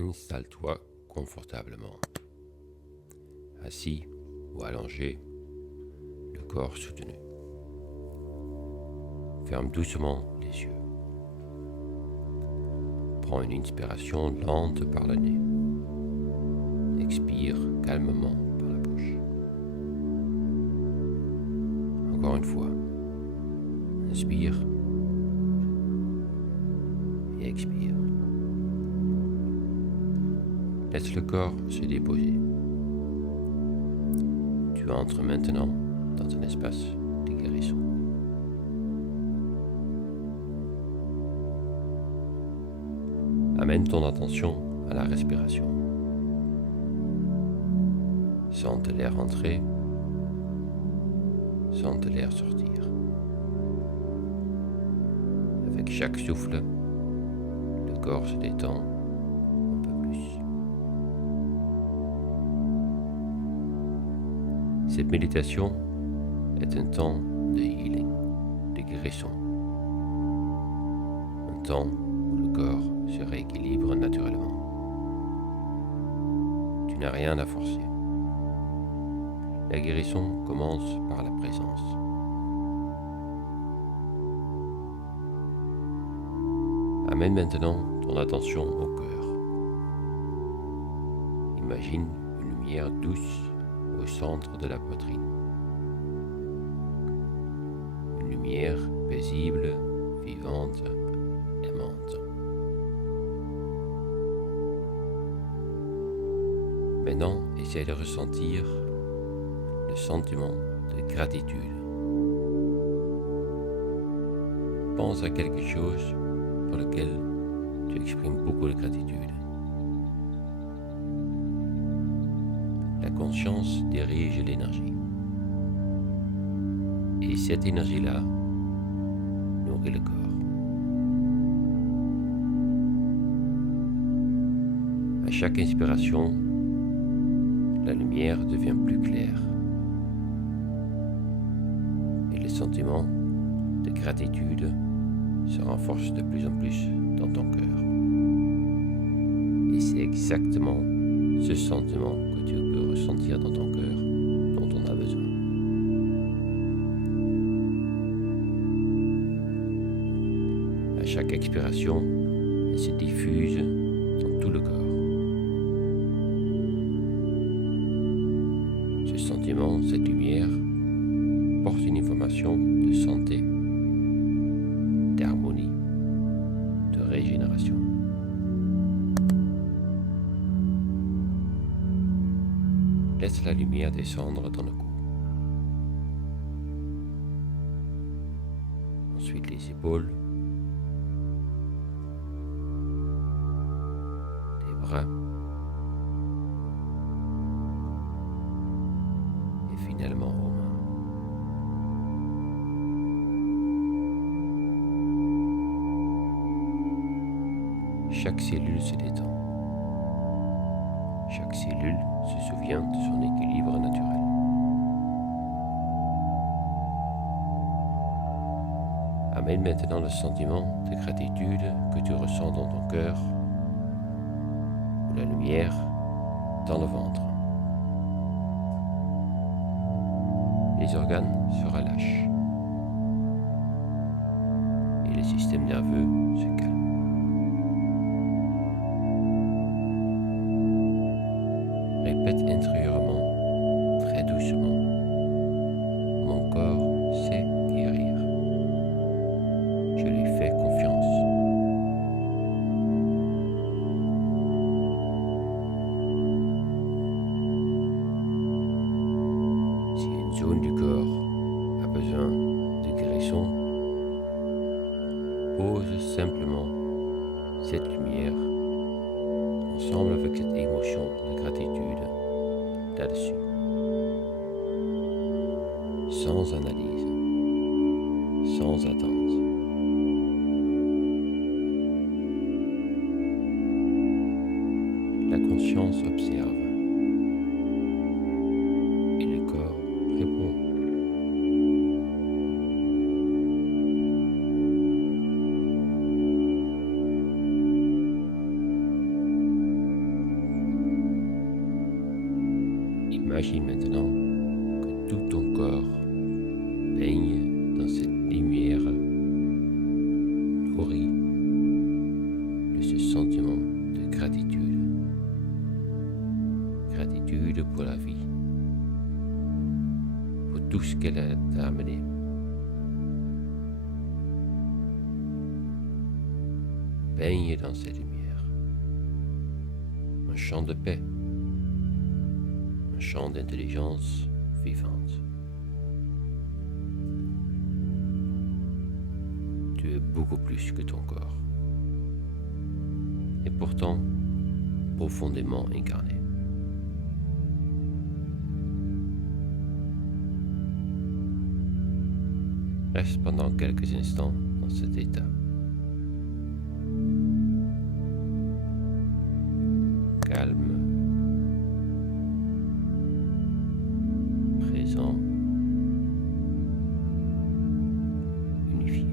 Installe-toi confortablement, assis ou allongé, le corps soutenu. Ferme doucement les yeux. Prends une inspiration lente par le nez. Expire calmement par la bouche. Encore une fois. Inspire et expire. Laisse le corps se déposer. Tu entres maintenant dans un espace de guérison. Amène ton attention à la respiration. Sente l'air entrer, sente l'air sortir. Avec chaque souffle, le corps se détend un peu plus. Cette méditation est un temps de healing, de guérison. Un temps où le corps se rééquilibre naturellement. Tu n'as rien à forcer. La guérison commence par la présence. Amène maintenant ton attention au cœur. Imagine une lumière douce au centre de la poitrine. Une lumière paisible, vivante, aimante. Maintenant, essaie de ressentir le sentiment de gratitude. Pense à quelque chose pour lequel tu exprimes beaucoup de gratitude. La conscience dirige l'énergie. Et cette énergie-là nourrit le corps. À chaque inspiration, la lumière devient plus claire. Et le sentiment de gratitude se renforce de plus en plus dans ton cœur. Et c'est exactement ce sentiment que tu peux ressentir dans ton cœur dont on a besoin. À chaque expiration, elle se diffuse dans tout le corps. Ce sentiment, cette lumière, porte une information de santé, d'harmonie, de régénération. Laisse la lumière descendre dans le cou. Ensuite les épaules, les bras et finalement aux mains. Chaque cellule se détend. Chaque cellule se souvient de son équilibre naturel. Amène maintenant le sentiment de gratitude que tu ressens dans ton cœur, ou la lumière dans le ventre. Les organes se relâchent et le système nerveux se calme. Répète intérieurement, très doucement, mon corps sait guérir. Je lui fais confiance. Si une zone du corps a besoin de guérison, pose simplement cette lumière ensemble avec cette émotion de gratitude là-dessus, sans analyse, sans attente. La conscience observe et le corps répond. Imagine maintenant que tout ton corps baigne dans cette lumière nourrie de ce sentiment de gratitude. Gratitude pour la vie, pour tout ce qu'elle t'a amené. Baigne dans cette lumière. Un chant de paix, un chant d'intelligence vivante. Tu es beaucoup plus que ton corps, et pourtant profondément incarné. Reste pendant quelques instants dans cet état. Calme, présent, unifié.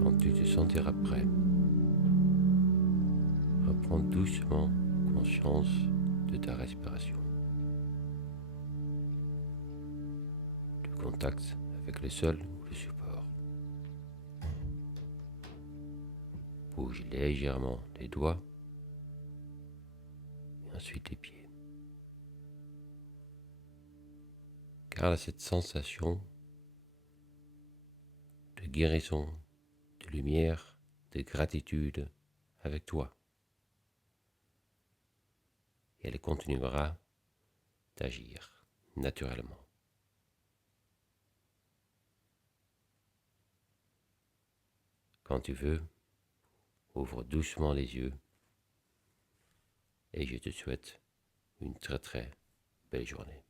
Quand tu te sentiras prêt, reprends doucement conscience de ta respiration, du contact avec le sol ou le support. Bouge légèrement les doigts et ensuite les pieds. Garde cette sensation de guérison, de lumière, de gratitude avec toi. Et elle continuera d'agir naturellement. Quand tu veux, ouvre doucement les yeux et je te souhaite une très très belle journée.